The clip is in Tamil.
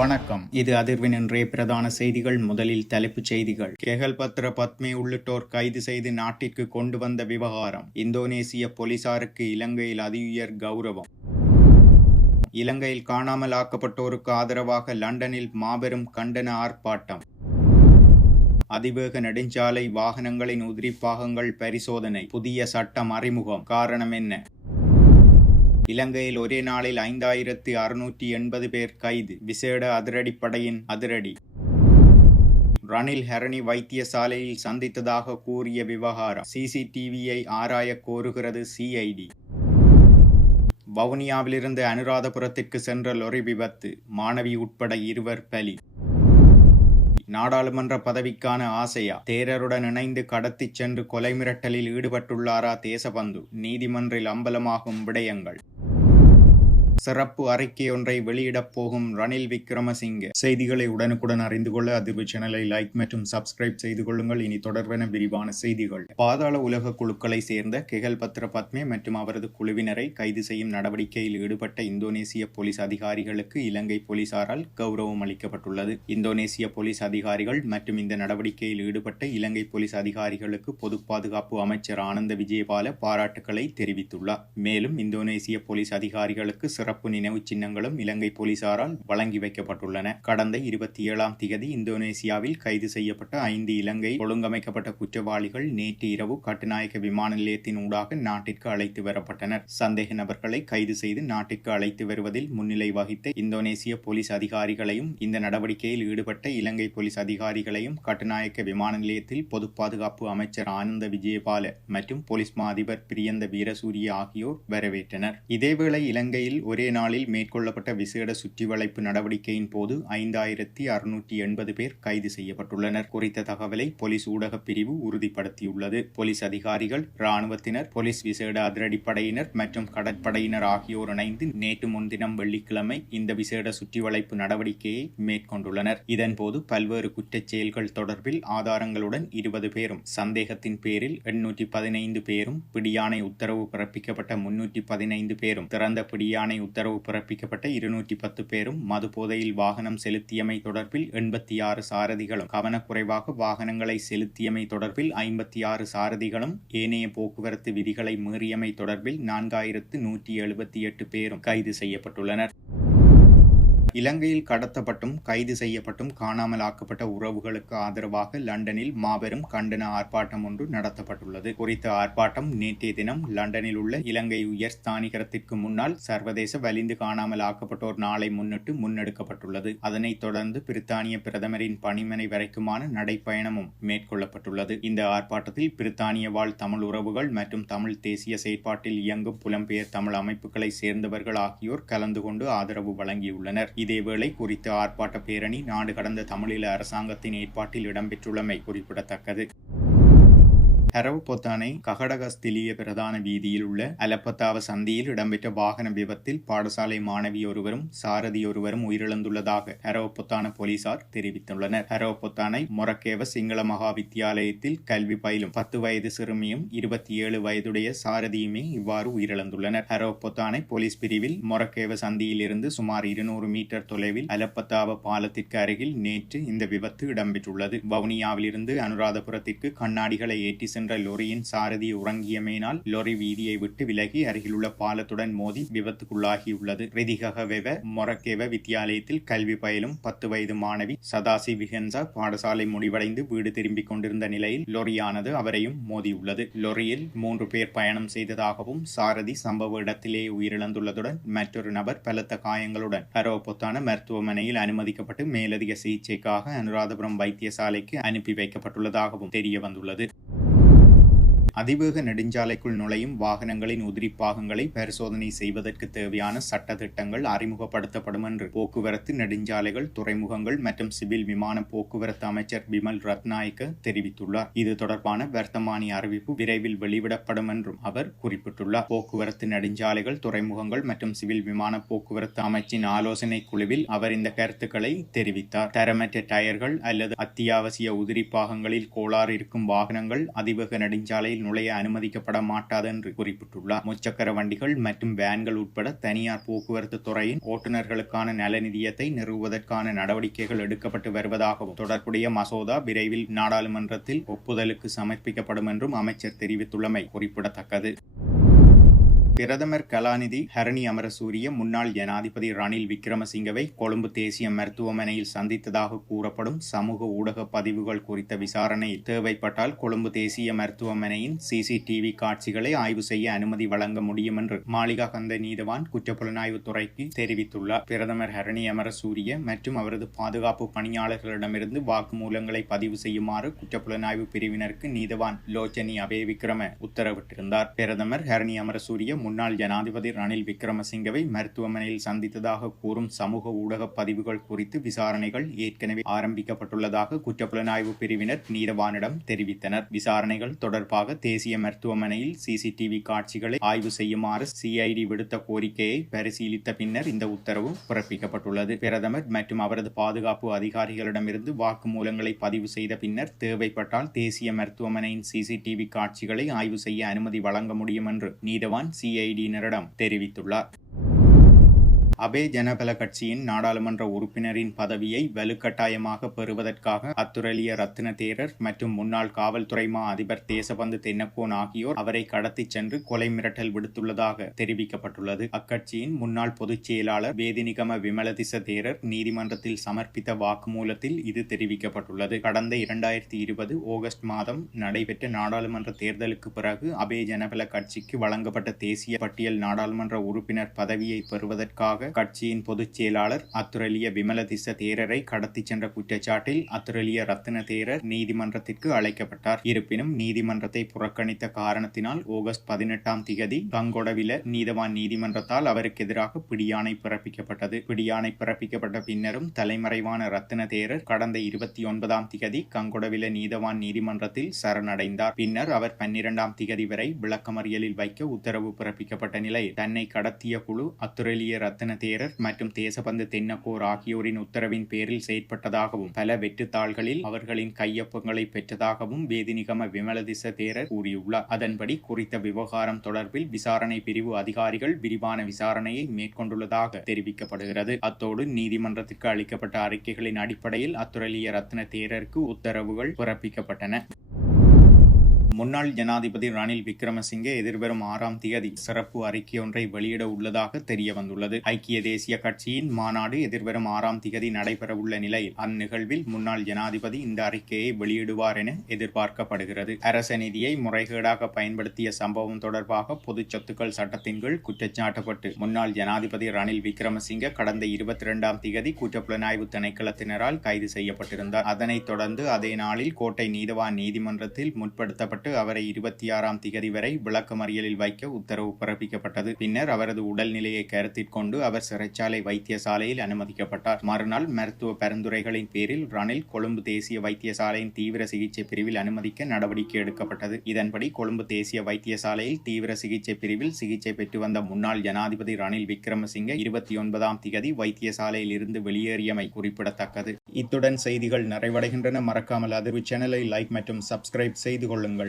வணக்கம். இது அதிர்வின் இன்றைய பிரதான செய்திகள். முதலில் தலைப்புச் செய்திகள். கெஹல்பத்ர பத்மே உள்ளிட்டோர் கைது செய்து நாட்டிற்கு கொண்டு வந்த விவகாரம். இந்தோனேசிய போலீசாருக்கு இலங்கையில் அதிஉயர் கௌரவம். இலங்கையில் காணாமல் ஆக்கப்பட்டோருக்கு ஆதரவாக லண்டனில் மாபெரும் கண்டன ஆர்ப்பாட்டம். அதிவேக நெடுஞ்சாலை வாகனங்களின் உதிரிப்பாகங்கள் பரிசோதனை. புதிய சட்டம் அறிமுகம். காரணம் என்ன? இலங்கையில் ஒரே நாளில் 5680 பேர் கைது. விசேட அதிரடிப்படையின் அதிரடி. ரணில் ஹரணி வைத்தியசாலையில் சந்தித்ததாக கூறிய விவகாரம். சிசிடிவியை ஆராய கோருகிறது சிஐடி. வவுனியாவிலிருந்து அனுராதபுரத்திற்கு சென்ற லொரி விபத்து. மாணவி உட்பட 2 பலி. நாடாளுமன்ற பதவிக்கான ஆசையா? தேரருடன் இணைந்து கடத்திச் சென்று கொலை மிரட்டலில் ஈடுபட்டுள்ளாரா தேசபந்து? நீதிமன்றில் அம்பலமாகும் விடயங்கள். சிறப்பு அறிக்கையொன்றை வெளியிடப் போகும் ரணில் விக்ரமசிங்கே. செய்திகளை உடனுக்குடன் அறிந்து கொள்ள அதிர்வு சேனலை லைக் மற்றும் சப்ஸ்கிரைப் செய்து கொள்ளுங்கள். இனி தொடர்பென விரிவான செய்திகள். பாதாள உலக குழுக்களை சேர்ந்த கெஹல்பத்ர பத்மே மற்றும் அவரது குழுவினரை கைது செய்யும் நடவடிக்கையில் ஈடுபட்ட இந்தோனேசிய போலீஸ் அதிகாரிகளுக்கு இலங்கை போலீசாரால் கௌரவம் அளிக்கப்பட்டுள்ளது. இந்தோனேசிய போலீஸ் அதிகாரிகள் மற்றும் இந்த நடவடிக்கையில் ஈடுபட்ட இலங்கை போலீஸ் அதிகாரிகளுக்கு பொது பாதுகாப்பு அமைச்சர் ஆனந்த விஜயபால பாராட்டுக்களை தெரிவித்துள்ளார். மேலும் இந்தோனேசிய போலீஸ் அதிகாரிகளுக்கு சிறப்பு நினைவு சின்னங்களும் இலங்கை போலீசாரால் வழங்கி வைக்கப்பட்டுள்ளன. கடந்த 27ஆம் திகதி இந்தோனேசியாவில் கைது செய்யப்பட்ட 5 இலங்கை ஒழுங்கமைக்கப்பட்ட குற்றவாளிகள் நேற்று இரவு கட்டுநாயக்க விமான நிலையத்தின் ஊடாக நாட்டிற்கு அழைத்து வரப்பட்டனர். சந்தேக நபர்களை கைது செய்து நாட்டிற்கு அழைத்து வருவதில் முன்னிலை வகித்த இந்தோனேசிய போலீஸ் அதிகாரிகளையும் இந்த நடவடிக்கையில் ஈடுபட்ட இலங்கை போலீஸ் அதிகாரிகளையும் கட்டுநாயக்க விமான நிலையத்தில் பொது பாதுகாப்பு அமைச்சர் ஆனந்த விஜயபால மற்றும் போலீஸ் மா அதிபர் பிரியந்த வீரசூரிய ஆகியோர் வரவேற்றனர். இதேவேளை இலங்கையில் ஒரே நாளில் மேற்கொள்ளப்பட்ட விசேட சுற்றிவளைப்பு நடவடிக்கையின் போது 5680 பேர் கைது செய்யப்பட்டுள்ளனர். குறித்த தகவலை போலீஸ் ஊடக பிரிவு உறுதிப்படுத்தியுள்ளது. போலீஸ் அதிகாரிகள், இராணுவத்தினர், போலீஸ் விசேட அதிரடிப்படையினர் மற்றும் கடற்படையினர் ஆகியோர் இணைந்து நேற்று முன்தினம் வெள்ளிக்கிழமை இந்த விசேட சுற்றிவளைப்பு நடவடிக்கையை மேற்கொண்டுள்ளனர். இதன்போது பல்வேறு குற்றச் செயல்கள் தொடர்பில் ஆதாரங்களுடன் 20 பேரும், சந்தேகத்தின் பேரில் 815 பேரும், பிடியாணை உத்தரவு பிறப்பிக்கப்பட்ட 315 பேரும், திறந்த பிடியாணை உத்தரவு பிறப்பிக்கப்பட்ட 210 பேரும், மது போதையில் வாகனம் செலுத்தியமை தொடர்பில் 86 சாரதிகளும், கவனக்குறைவாக வாகனங்களை செலுத்தியமை தொடர்பில் 56 சாரதிகளும், ஏனைய போக்குவரத்து விதிகளை மீறியமை தொடர்பில் 4178 பேரும் கைது செய்யப்பட்டுள்ளனர். இலங்கையில் கடத்தப்பட்டும் கைது செய்யப்பட்டும் காணாமல் ஆக்கப்பட்ட உறவுகளுக்கு ஆதரவாக லண்டனில் மாபெரும் கண்டன ஆர்ப்பாட்டம் ஒன்று நடத்தப்பட்டுள்ளது. குறித்த ஆர்ப்பாட்டம் நேற்றைய தினம் லண்டனில் உள்ள இலங்கை உயர்ஸ்தானிகரத்திற்கு முன்னால் சர்வதேச வலிந்து காணாமல் ஆக்கப்பட்டோர் நாளை முன்னிட்டு முன்னெடுக்கப்பட்டுள்ளது. அதனைத் தொடர்ந்து பிரித்தானிய பிரதமரின் பணிமனை வரைக்குமான நடைப்பயணமும் மேற்கொள்ளப்பட்டுள்ளது. இந்த ஆர்ப்பாட்டத்தில் பிரித்தானிய வாழ் தமிழ் உறவுகள் மற்றும் தமிழ் தேசிய செயற்பாட்டில் இயங்கும் புலம்பெயர் தமிழ் அமைப்புகளை சேர்ந்தவர்கள் ஆகியோர் கலந்து கொண்டு ஆதரவு வழங்கியுள்ளனர். இதேவேளை குறித்த ஆர்ப்பாட்ட பேரணி நாடு கடந்த தமிழீழ அரசாங்கத்தின் ஏற்பாட்டில் இடம்பெற்றுள்ளமை குறிப்பிடத்தக்கது. ஹரவ்-பொத்தானை ககடகஸ்திலிய பிரதான வீதியில் உள்ள அலப்பத்தாவ சந்தியில் இடம்பெற்ற வாகன விபத்தில் பாடசாலை மாணவி ஒருவரும் சாரதி ஒருவரும் உயிரிழந்துள்ளதாக ஹரவ்-பொத்தான போலீசார் தெரிவித்துள்ளனர். ஹரவ்-பொத்தானை மொரக்கேவ சிங்கள மகா வித்தியாலயத்தில் கல்வி பயிலும் 10 வயது சிறுமியும் 27 வயதுடைய சாரதியுமே இவ்வாறு உயிரிழந்துள்ளனர். ஹரவ்-பொத்தானை போலீஸ் பிரிவில் மொரக்கேவ சந்தியில் இருந்து சுமார் 200 மீட்டர் தொலைவில் அலப்பத்தாவ பாலத்திற்கு அருகில் நேற்று இந்த விபத்து இடம்பெற்றுள்ளது. வவுனியாவிலிருந்து அனுராதபுரத்திற்கு கண்ணாடிகளை ஏற்றி சென்ற லொரியின் சாரதி உறங்கியமையினால் லொரி வீதியை விட்டு விலகி அருகிலுள்ள பாலத்துடன் மோதி விபத்துக்குள்ளாகியுள்ளது. ரிதிகஹவெவ மொரக்கேவ வித்தியாலயத்தில் கல்வி பயிலும் 10 வயது மாணவி சதாசி விஹன்சா பாடசாலை முடிவடைந்து வீடு திரும்பிக் கொண்டிருந்த நிலையில் லொரியானது அவரையும் மோதியுள்ளது. லொரியில் 3 பேர் பயணம் செய்ததாகவும் சாரதி சம்பவ இடத்திலேயே உயிரிழந்துள்ளதுடன் மற்றொரு நபர் பலத்த காயங்களுடன் ஹரவ்-பொத்தான மருத்துவமனையில் அனுமதிக்கப்பட்டு மேலதிக சிகிச்சைக்காக அனுராதபுரம் வைத்தியசாலைக்கு அனுப்பி வைக்கப்பட்டுள்ளதாகவும் தெரிய வந்துள்ளது. அதிவேக நெடுஞ்சாலைக்குள் நுழையும் வாகனங்களின் உதிரிப்பாகங்களை பரிசோதனை செய்வதற்கு தேவையான சட்ட திட்டங்கள் அறிமுகப்படுத்தப்படும் என்று போக்குவரத்து, நெடுஞ்சாலைகள், துறைமுகங்கள் மற்றும் சிவில் விமான போக்குவரத்து அமைச்சர் பிமல் ரத்நாயக்க தெரிவித்துள்ளார். இது தொடர்பான வர்த்தமானி அறிவிப்பு விரைவில் வெளியிடப்படும் என்றும் அவர் குறிப்பிட்டுள்ளார். போக்குவரத்து, நெடுஞ்சாலைகள், துறைமுகங்கள் மற்றும் சிவில் விமான போக்குவரத்து அமைச்சின் ஆலோசனை குழுவில் அவர் இந்த கருத்துக்களை தெரிவித்தார். தரமற்ற டயர்கள் அல்லது அத்தியாவசிய உதிரிப்பாகங்களில் கோளாறு இருக்கும் வாகனங்கள் அதிவேக நெடுஞ்சாலையில் ரணில் நுழைய அனுமதிக்கப்பட மாட்டாது என்று குறிப்பிட்டுள்ளார். முச்சக்கர வண்டிகள் மற்றும் வேன்கள் உட்பட தனியார் போக்குவரத்து துறையின் ஓட்டுநர்களுக்கான நலநிதியத்தை நிறுவுவதற்கான நடவடிக்கைகள் எடுக்கப்பட்டு வருவதாகவும் தொடர்புடைய மசோதா விரைவில் நாடாளுமன்றத்தில் ஒப்புதலுக்கு சமர்ப்பிக்கப்படும் என்றும் அமைச்சர் தெரிவித்துள்ளமை குறிப்பிடத்தக்கது. பிரதமர் கலாநிதி ஹரணி அமரசூரிய முன்னாள் ஜனாதிபதி ரணில் விக்ரமசிங்கவை கொழும்பு தேசிய மருத்துவமனையில் சந்தித்ததாக கூறப்படும் சமூக ஊடக பதிவுகள் குறித்த விசாரணையில் தேவைப்பட்டால் கொழும்பு தேசிய மருத்துவமனையின் CCTV காட்சிகளை ஆய்வு செய்ய அனுமதி வழங்க முடியும் என்று மாளிகாகந்த நீதவான் குற்றப்புலனாய்வு துறைக்கு தெரிவித்துள்ளார். பிரதமர் ஹரணி அமரசூரிய மற்றும் அவரது பாதுகாப்பு பணியாளர்களிடமிருந்து வாக்குமூலங்களை பதிவு செய்யுமாறு குற்றப்புலனாய்வு பிரிவினருக்கு நீதவான் லோச்சனி அபேவிக்ரம உத்தரவிட்டிருந்தார். பிரதமர் ஹரணி அமரசூரிய முன்னாள் ஜனாதிபதி ரணில் விக்ரமசிங்கவை மருத்துவமனையில் சந்தித்ததாக கூறும் சமூக ஊடக பதிவுகள் குறித்து விசாரணைகள் ஏற்கனவே ஆரம்பிக்கப்பட்டுள்ளதாக குற்றப்புலனாய்வு பிரிவினர் நீதவானிடம் தெரிவித்தனர். விசாரணைகள் தொடர்பாக தேசிய மருத்துவமனையில் CCTV காட்சிகளை ஆய்வு செய்யுமாறு CID விடுத்த கோரிக்கையை பரிசீலித்த பின்னர் இந்த உத்தரவு பிறப்பிக்கப்பட்டுள்ளது. பிரதமர் மற்றும் அவரது பாதுகாப்பு அதிகாரிகளிடமிருந்து வாக்குமூலங்களை பதிவு செய்த பின்னர் தேவைப்பட்டால் தேசிய மருத்துவமனையின் CCTV காட்சிகளை ஆய்வு செய்ய அனுமதி வழங்க முடியும் என்று நீதவான் CID-யினரிடம் தெரிவித்துள்ளார். அபே ஜனபல கட்சியின் நாடாளுமன்ற உறுப்பினரின் பதவியை வலுக்கட்டாயமாக பெறுவதற்காக அத்துரலிய ரத்ன தேரர் மற்றும் முன்னாள் காவல்துறை மா அதிபர் தேசபந்து தென்னக்கோன் ஆகியோர் அவரை கடத்திச் சென்று கொலை மிரட்டல் விடுத்துள்ளதாக தெரிவிக்கப்பட்டுள்ளது. அக்கட்சியின் முன்னாள் பொதுச் செயலாளர் வேதிநிகம விமலதிச தேரர் நீதிமன்றத்தில் சமர்ப்பித்த வாக்குமூலத்தில் இது தெரிவிக்கப்பட்டுள்ளது. கடந்த 2020 ஆகஸ்ட் மாதம் நடைபெற்ற நாடாளுமன்ற தேர்தலுக்கு பிறகு அபே ஜனபல கட்சிக்கு வழங்கப்பட்ட தேசிய பட்டியல் நாடாளுமன்ற உறுப்பினர் பதவியை பெறுவதற்காக கட்சியின் பொதுச் செயலாளர் அத்துரலிய விமலதிச தேரரை கடத்திச் சென்ற குற்றச்சாட்டில் அத்துரலிய ரத்ன தேரர் நீதிமன்றத்திற்கு அழைக்கப்பட்டார். இருப்பினும் நீதிமன்றத்தை புறக்கணித்த காரணத்தினால் ஆகஸ்ட் 18 கங்கொடவில நீதவான் நீதிமன்றத்தால் அவருக்கு எதிராக பிடியாணை பிறப்பிக்கப்பட்டது. பிடியாணை பிறப்பிக்கப்பட்ட பின்னரும் தலைமறைவான ரத்ன தேரர் கடந்த 29 கங்கொடவில நீதவான் நீதிமன்றத்தில் சரணடைந்தார். பின்னர் அவர் 12 வரை விளக்கமறியலில் வைக்க உத்தரவு பிறப்பிக்கப்பட்ட நிலையில் தன்னை கடத்திய குழு அத்துரலிய ரத்ன தேரர் மற்றும் தேசபந்து தென்னக்கோர் ஆகியோரின் உத்தரவின் பேரில் செயற்பட்டதாகவும் பல வெற்றுத்தாள்களில் அவர்களின் கையொப்பங்களை பெற்றதாகவும் வேதிநிகம விமலதிச தேரர் கூறியுள்ளார். அதன்படி குறித்த விவகாரம் தொடர்பில் விசாரணை பிரிவு அதிகாரிகள் விரிவான விசாரணையை மேற்கொண்டுள்ளதாக தெரிவிக்கப்படுகிறது. அத்தோடு நீதிமன்றத்திற்கு அளிக்கப்பட்ட அறிக்கைகளின் அடிப்படையில் அத்துரலிய ரத்ன தேரருக்கு உத்தரவுகள் பிறப்பிக்கப்பட்டன. முன்னாள் ஜனாதிபதி ரணில் விக்ரமசிங்கே எதிர்வரும் 6 சிறப்பு அறிக்கையொன்றை வெளியிட உள்ளதாக தெரிய வந்துள்ளது. ஐக்கிய தேசிய கட்சியின் மாநாடு எதிர்வரும் 6 நடைபெறவுள்ள நிலையில் அந்நிகழ்வில் முன்னாள் ஜனாதிபதி இந்த அறிக்கையை வெளியிடுவார் என எதிர்பார்க்கப்படுகிறது. அரச நிதியை முறைகேடாக பயன்படுத்திய சம்பவம் தொடர்பாக பொது சொத்துக்கள் சட்டத்தின் கீழ் குற்றச்சாட்டப்பட்டு முன்னாள் ஜனாதிபதி ரணில் விக்ரமசிங்கே கடந்த 22 குற்றப்புலனாய்வு திணைக்களத்தினரால் கைது செய்யப்பட்டிருந்தார். அதனைத் தொடர்ந்து அதே நாளில் கோட்டை நீதவான் நீதிமன்றத்தில் முற்படுத்தப்பட்டு அவரை 26 வரை விளக்கமறியலில் வைக்க உத்தரவு பிறப்பிக்கப்பட்டது. பின்னர் அவரது உடல்நிலையை கருத்தில் கொண்டு அவர் சிறைச்சாலை வைத்தியசாலையில் அனுமதிக்கப்பட்டார். மறுநாள் மருத்துவ பரிந்துரைகளின் பேரில் ரணில் கொழும்பு தேசிய வைத்தியசாலையின் தீவிர சிகிச்சை பிரிவில் அனுமதிக்க நடவடிக்கை எடுக்கப்பட்டது. இதன்படி கொழும்பு தேசிய வைத்தியசாலையில் தீவிர சிகிச்சை பிரிவில் சிகிச்சை பெற்று வந்த முன்னாள் ஜனாதிபதி ரணில் விக்ரமசிங்கே 29 வைத்தியசாலையில் இருந்து வெளியேறியமை குறிப்பிடத்தக்கது. இத்துடன் செய்திகள் நிறைவடைகின்றன. மறக்காமல் அதிர்வு சேனலை லைக் மற்றும் சப்ஸ்கிரைப் செய்து கொள்ளுங்கள்.